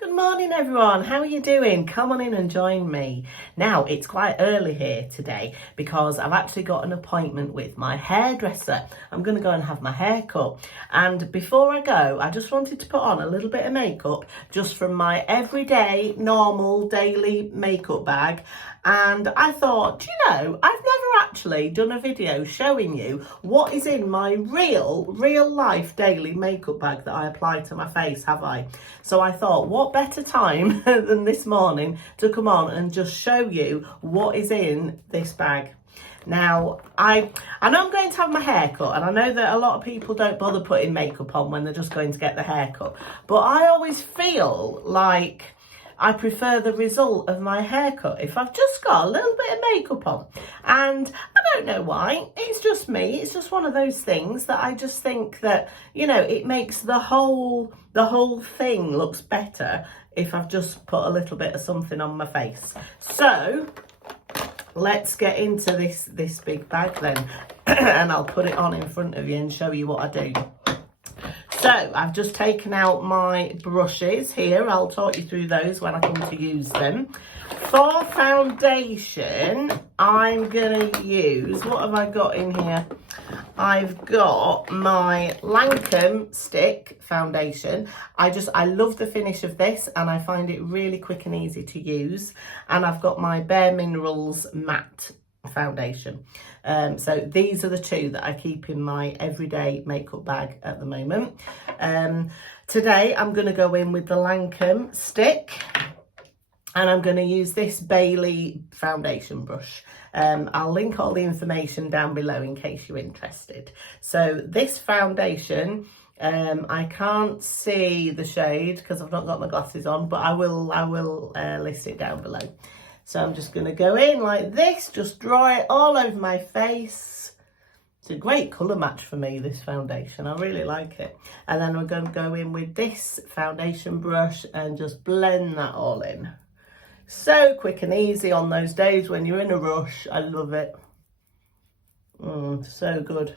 Good morning everyone, how are you doing? Come on in and join me. Now it's quite early here today because I've actually got an appointment with my hairdresser. I'm going to go and have my hair cut, and before I go I just wanted to put on a little bit of makeup just from my everyday normal daily makeup bag. And I thought, I've never actually done a video showing you what is in my real life daily makeup bag that I apply to my face, have I? So I thought, what better time than this morning to come on and just show you what is in this bag. Now, I know I'm going to have my hair cut, and I know that a lot of people don't bother putting makeup on when they're just going to get the haircut, but I always feel like I prefer the result of my haircut if I've just got a little bit of makeup on. And I don't know why, it's just me, it's just one of those things that I just think that, it makes the whole thing looks better if I've just put a little bit of something on my face. So let's get into this big bag then, and I'll put it on in front of you and show you what I do. So I've just taken out my brushes here. I'll talk you through those when I come to use them. For foundation, I'm going to use, what have I got in here? I've got my Lancome stick foundation. I love the finish of this, and I find it really quick and easy to use. And I've got my Bare Minerals matte foundation. So these are the two that I keep in my everyday makeup bag at the moment. Today I'm going to go in with the Lancome stick, and I'm going to use this Beili foundation brush. I'll link all the information down below in case you're interested. So this foundation, I can't see the shade because I've not got my glasses on, but I will list it down below. So I'm just going to go in like this, just draw it all over my face. It's a great colour match for me, this foundation. I really like it. And then we're going to go in with this foundation brush and just blend that all in. So quick and easy on those days when you're in a rush. I love it. So good.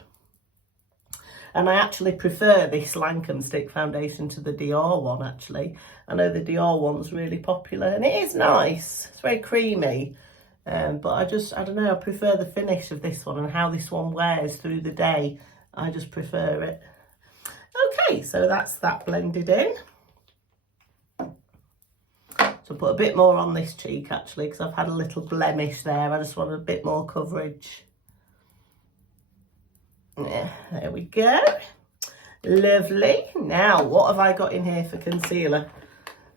And I actually prefer this Lancome stick foundation to the Dior one, actually. I know the Dior one's really popular, and it is nice. It's very creamy. But I don't know, I prefer the finish of this one and how this one wears through the day. I just prefer it. Okay, so that's that blended in. So put a bit more on this cheek, actually, because I've had a little blemish there. I just want a bit more coverage. Yeah, there we go. Lovely. Now, what have I got in here for concealer?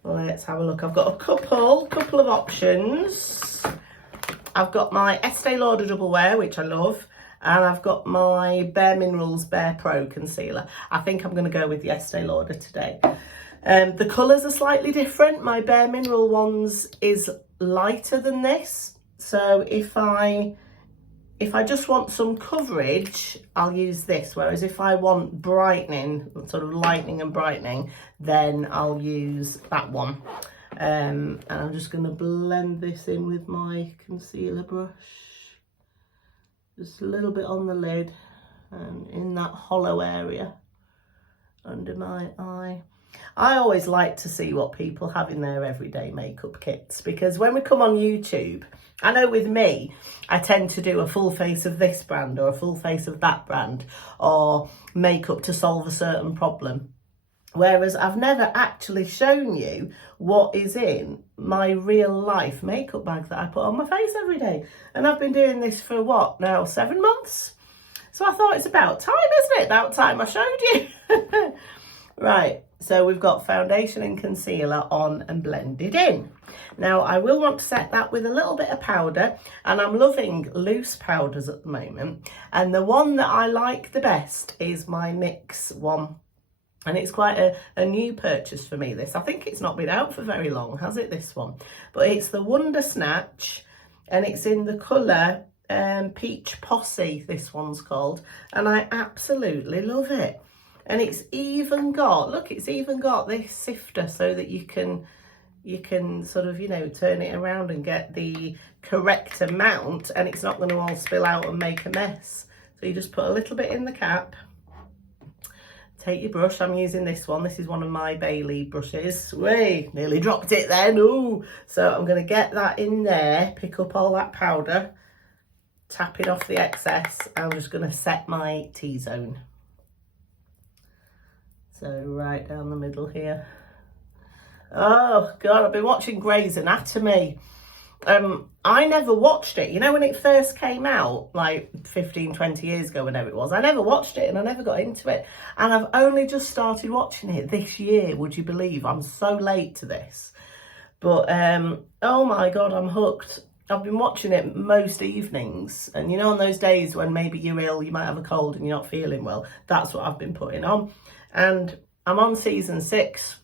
Let's have a look. I've got a couple of options. I've got my Estee Lauder Double Wear, which I love, and I've got my Bare Minerals Bare Pro concealer. I think I'm going to go with the Estee Lauder today. The colours are slightly different. My Bare Mineral ones is lighter than this, so if I just want some coverage, I'll use this. Whereas if I want brightening, sort of lightening and brightening, then I'll use that one. And I'm just going to blend this in with my concealer brush. Just a little bit on the lid and in that hollow area under my eye. I always like to see what people have in their everyday makeup kits, because when we come on YouTube, I know with me, I tend to do a full face of this brand or a full face of that brand, or makeup to solve a certain problem. Whereas I've never actually shown you what is in my real life makeup bag that I put on my face every day. And I've been doing this for what now, 7 months? So I thought it's about time, isn't it? About time I showed you. Right, so we've got foundation and concealer on and blended in. Now I will want to set that with a little bit of powder, and I'm loving loose powders at the moment. And the one that I like the best is my NYX one. And it's quite a new purchase for me, this. I think it's not been out for very long, has it, this one? But it's the Wonder Snatch, and it's in the colour Peach Posse, this one's called. And I absolutely love it. And it's even got, look, it's even got this sifter so that you can sort of, turn it around and get the correct amount, and it's not going to all spill out and make a mess. So you just put a little bit in the cap, take your brush. I'm using this one. This is one of my Beili brushes. Wait, nearly dropped it then. Ooh. So I'm going to get that in there, pick up all that powder, tap it off the excess. I'm just going to set my T-zone. So right down the middle here. Oh God, I've been watching Grey's Anatomy. I never watched it. You know, when it first came out, like 15, 20 years ago, whenever it was, I never watched it and I never got into it. And I've only just started watching it this year, would you believe? I'm so late to this. But, oh my God, I'm hooked. I've been watching it most evenings. And you know, on those days when maybe you're ill, you might have a cold and you're not feeling well, that's what I've been putting on. And I'm on season 6.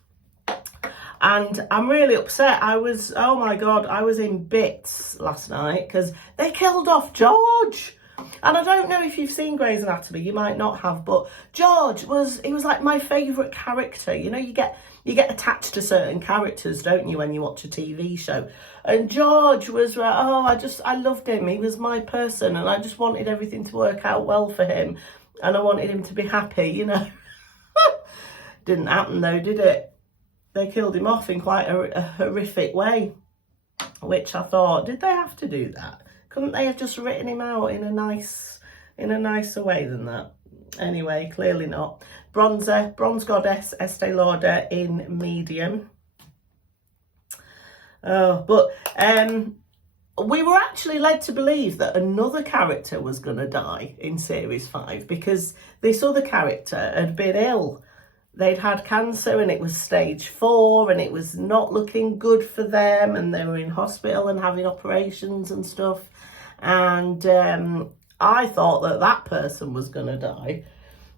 And I'm really upset. Oh my God, I was in bits last night because they killed off George. And I don't know if you've seen Grey's Anatomy, you might not have, but George was like my favourite character. You know, you get attached to certain characters, don't you, when you watch a TV show? And George was, I loved him. He was my person and I just wanted everything to work out well for him. And I wanted him to be happy, you know. Didn't happen though, did it? They killed him off in quite a horrific way, which I thought, did they have to do that? Couldn't they have just written him out in a nicer way than that? Anyway, clearly not. Bronzer, Bronze Goddess Estee Lauder in medium. Oh, but we were actually led to believe that another character was going to die in series 5 because this other character had been ill. They'd had cancer and it was stage 4 and it was not looking good for them and they were in hospital and having operations and stuff. And I thought that person was going to die.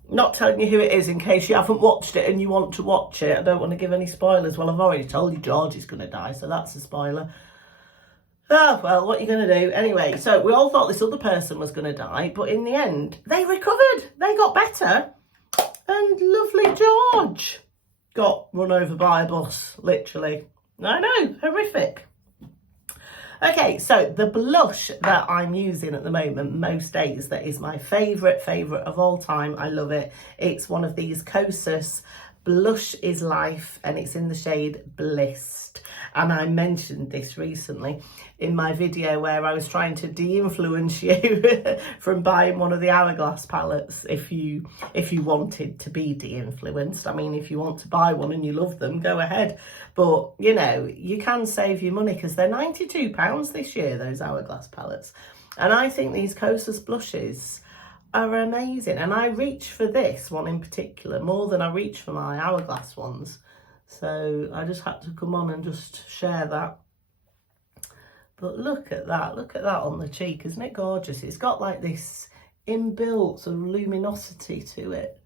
Not telling you who it is in case you haven't watched it and you want to watch it. I don't want to give any spoilers. Well, I've already told you George is going to die, so that's a spoiler. Oh, well, what are you going to do? Anyway, so we all thought this other person was going to die, but in the end, they recovered. They got better. And lovely George got run over by a bus, literally. I know, horrific. Okay, so the blush that I'm using at the moment, most days, that is my favourite of all time. I love it. It's one of these Kosas Blush is Life and it's in the shade Blissed. And I mentioned this recently in my video where I was trying to de-influence you from buying one of the Hourglass palettes if you wanted to be de-influenced. I mean, if you want to buy one and you love them, go ahead. But, you know, you can save your money because they're £92 this year, those Hourglass palettes. And I think these Kosas blushes are amazing. And I reach for this one in particular more than I reach for my Hourglass ones. So I just had to come on and just share that. But look at that on the cheek, isn't it gorgeous? It's got like this inbuilt sort of luminosity to it.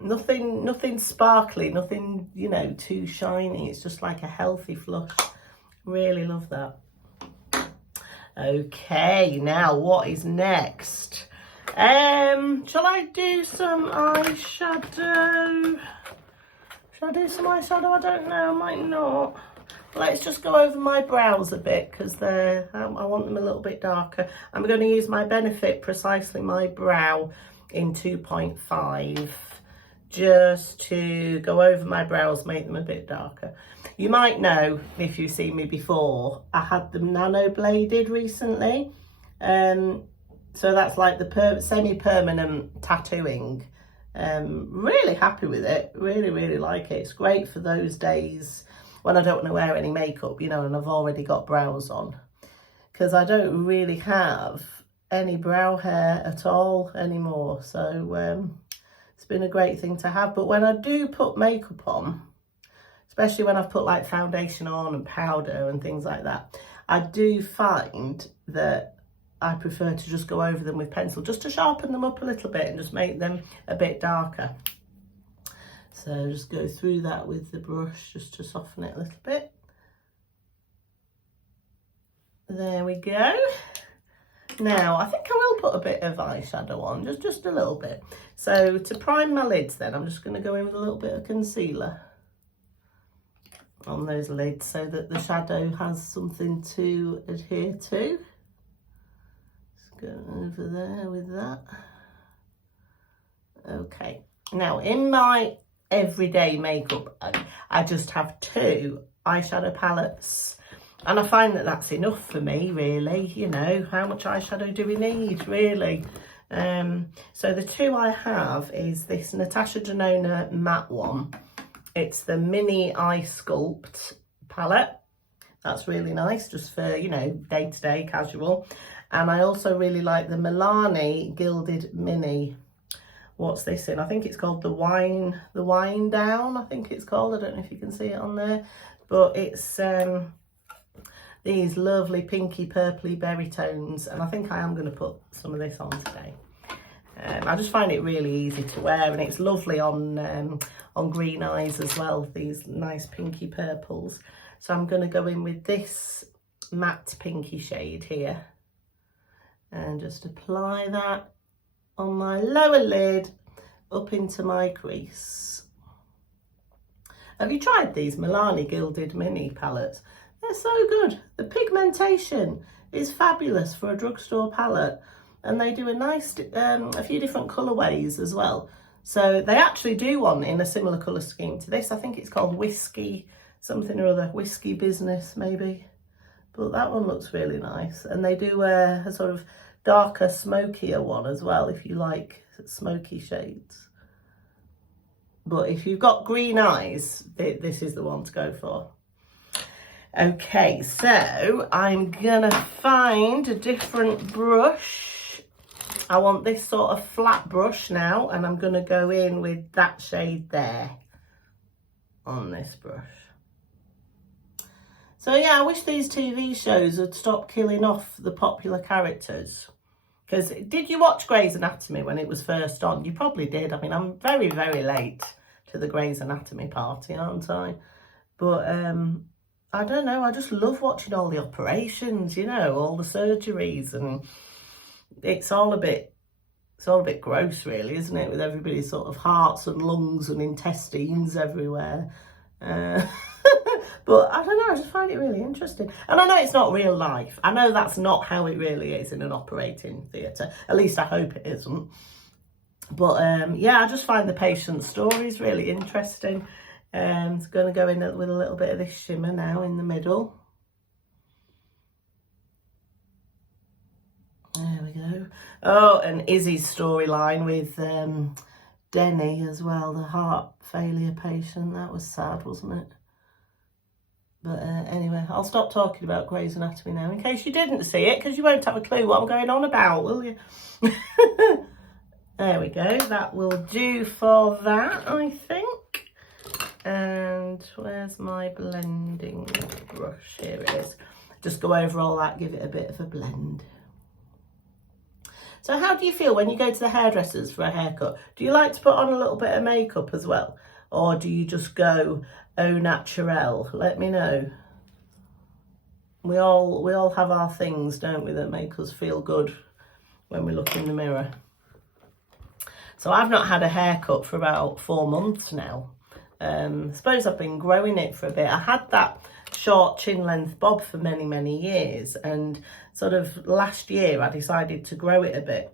Nothing sparkly, nothing, you know, too shiny. It's just like a healthy flush. Really love that. Okay, now what is next? Shall I do some eyeshadow? Should I do some eyeshadow? I don't know, I might not. Let's just go over my brows a bit because I want them a little bit darker. I'm going to use my Benefit Precisely My Brow in 2.5 just to go over my brows, make them a bit darker. You might know, if you've seen me before, I had them nanobladed recently. So that's like the semi-permanent tattooing. Really happy with it. Really like it. It's great for those days when I don't want to wear any makeup, you know, and I've already got brows on. Because I don't really have any brow hair at all anymore. So it's been a great thing to have. But when I do put makeup on, especially when I've put like foundation on and powder and things like that, I do find that I prefer to just go over them with pencil just to sharpen them up a little bit and just make them a bit darker. So just go through that with the brush just to soften it a little bit. There we go. Now, I think I will put a bit of eyeshadow on, just a little bit. So to prime my lids then, I'm just going to go in with a little bit of concealer on those lids so that the shadow has something to adhere to. Just go over there with that. Okay. Now, in my everyday makeup bag, I just have 2 eyeshadow palettes. And I find that that's enough for me, really. You know, how much eyeshadow do we need, really? So the 2 I have is this Natasha Denona matte one. It's the Mini Eye Sculpt palette. That's really nice, just for, you know, day-to-day casual. And I also really like the Milani Gilded Mini. What's this in? I think it's called the Wine Down, I think it's called. I don't know if you can see it on there. But it's these lovely pinky purpley berry tones, and I think I am going to put some of this on today. I just find it really easy to wear, and it's lovely on green eyes as well, these nice pinky purples. So I'm going to go in with this matte pinky shade here and just apply that on my lower lid up into my crease. Have you tried these Milani Gilded Mini palettes? They're so good. The pigmentation is fabulous for a drugstore palette, and they do a nice, a few different colourways as well. So they actually do one in a similar colour scheme to this. I think it's called Whiskey something or other, Whiskey Business maybe. But that one looks really nice. And they do a sort of darker, smokier one as well, if you like smoky shades. But if you've got green eyes, this is the one to go for. Okay, so I'm gonna find a different brush. I want this sort of flat brush now, and I'm gonna go in with that shade there on this brush. So yeah, I wish these TV shows would stop killing off the popular characters. Because did you watch Grey's Anatomy when it was first on? You probably did. I mean, I'm very, very late to the Grey's Anatomy party, aren't I? But I don't know, I just love watching all the operations, you know, all the surgeries, and it's all a bit gross really, isn't it, with everybody's sort of hearts and lungs and intestines everywhere. But I don't know, I just find it really interesting. And I know it's not real life. I know that's not how it really is in an operating theatre. At least I hope it isn't. But yeah, I just find the patient stories really interesting. It's going to go in with a little bit of this shimmer now in the middle. There we go. Oh, and Izzy's storyline with Denny as well, the heart failure patient. That was sad, wasn't it? But anyway, I'll stop talking about Grey's Anatomy now, in case you didn't see it, because you won't have a clue what I'm going on about, will you? There we go. That will do for that, I think. And where's my blending brush? Here it is. Just go over all that, give it a bit of a blend. So how do you feel when you go to the hairdressers for a haircut? Do you like to put on a little bit of makeup as well? Or do you just go au naturel? Let me know. We all have our things, don't we, that make us feel good when we look in the mirror. So I've not had a haircut for about 4 months now. I suppose I've been growing it for a bit. I had that short chin length bob for many, many years, and sort of last year I decided to grow it a bit.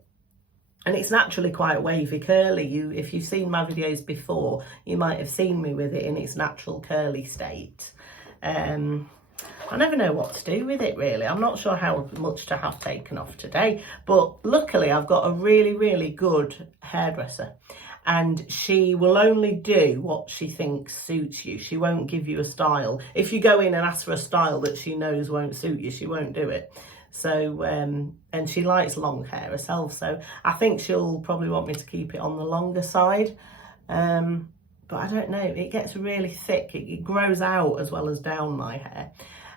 And it's naturally quite wavy curly. If you've seen my videos before, you might have seen me with it in its natural curly state. I never know what to do with it really. I'm not sure how much to have taken off today, but luckily I've got a really, really good hairdresser, and she will only do what she thinks suits you. She won't give you a style. If you go in and ask for a style that she knows won't suit you, she won't do it. So, and she likes long hair herself, so I think she'll probably want me to keep it on the longer side. But I don't know, it gets really thick. It grows out as well as down my hair.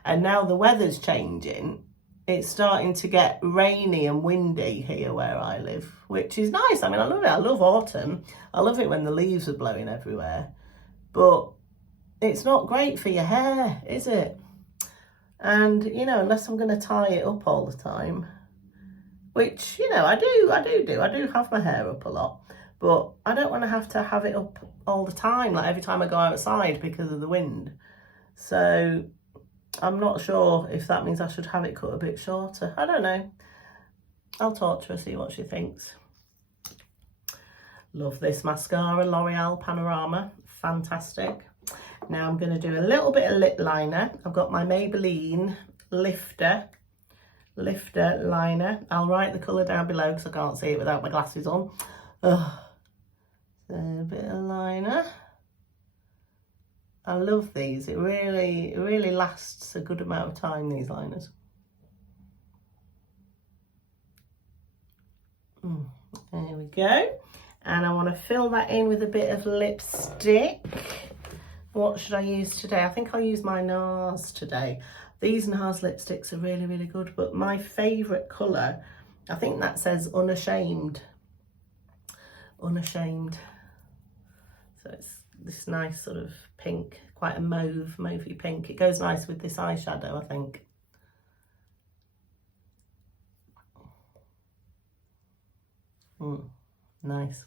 And now the weather's changing. It's starting to get rainy and windy here where I live, which is nice. I mean, I love it. I love autumn. I love it when the leaves are blowing everywhere. But it's not great for your hair, is it? And, you know, unless I'm going to tie it up all the time, which, you know, I do have my hair up a lot, but I don't want to have it up all the time, like every time I go outside because of the wind. So I'm not sure if that means I should have it cut a bit shorter. I don't know. I'll talk to her, see what she thinks. Love this mascara, L'Oreal Panorama, fantastic. Now I'm going to do a little bit of lip liner. I've got my Maybelline Lifter liner. I'll write the colour down below because I can't see it without my glasses on. So a bit of liner. I love these. It really lasts a good amount of time, these liners. There we go. And I want to fill that in with a bit of lipstick. What should I use today? I think I'll use my NARS today. These NARS lipsticks are really good, but my favourite colour, I think that says Unashamed. Unashamed. So it's this nice sort of pink, quite a mauvey pink. It goes nice with this eyeshadow, I think. Nice.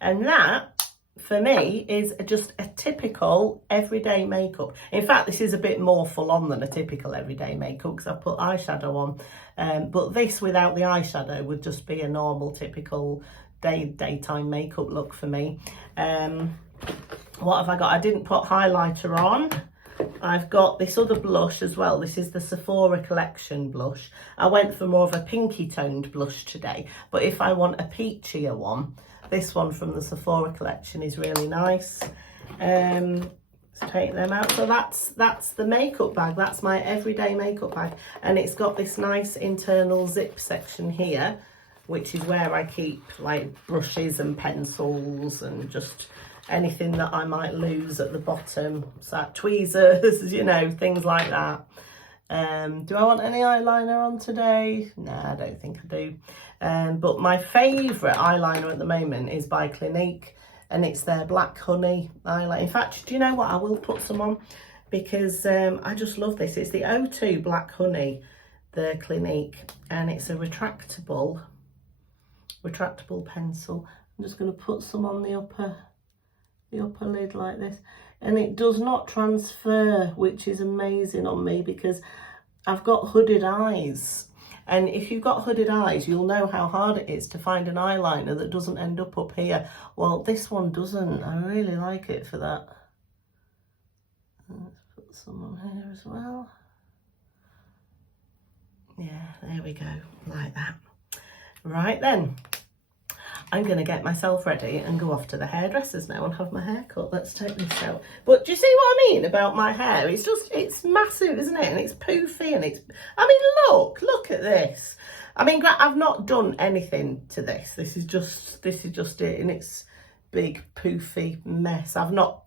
And that, for me, is just a typical everyday makeup. In fact, this is a bit more full on than a typical everyday makeup because I've put eyeshadow on. But this without the eyeshadow would just be a normal, typical daytime makeup look for me. What have I got? I didn't put highlighter on. I've got this other blush as well. This is the Sephora Collection blush. I went for more of a pinky toned blush today, but if I want a peachier one, this one from the Sephora Collection is really nice. Let's take them out. So that's the makeup bag. That's my everyday makeup bag, and it's got this nice internal zip section here, which is where I keep like brushes and pencils and just anything that I might lose at the bottom, so tweezers, you know, things like that. Do I want any eyeliner on today? No, I don't think I do. But my favourite eyeliner at the moment is by Clinique, and it's their Black Honey eyeliner. In fact, do you know what? I will put some on because I just love this. It's the O2 Black Honey, the Clinique, and it's a retractable pencil. I'm just going to put some on the upper lid like this, and it does not transfer, which is amazing on me because I've got hooded eyes, and if you've got hooded eyes you'll know how hard it is to find an eyeliner that doesn't end up here. Well, this one doesn't. I really like it for that. Let's put some on here as well. Yeah, there we go, like that. Right then, I'm going to get myself ready and go off to the hairdressers now and have my hair cut. Let's take this out. But do you see what I mean about my hair? It's massive, isn't it? And it's poofy, and I mean, look at this. I mean, I've not done anything to this. This is just it in its big poofy mess. I've not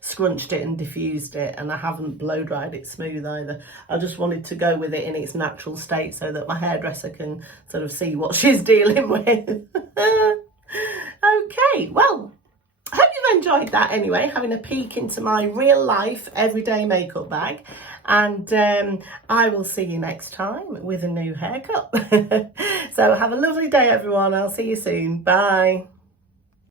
scrunched it and diffused it, and I haven't blow dried it smooth either. I just wanted to go with it in its natural state so that my hairdresser can sort of see what she's dealing with. Okay, well, I hope you've enjoyed that anyway, having a peek into my real life everyday makeup bag. And I will see you next time with a new haircut. So have a lovely day, everyone. I'll see you soon. Bye.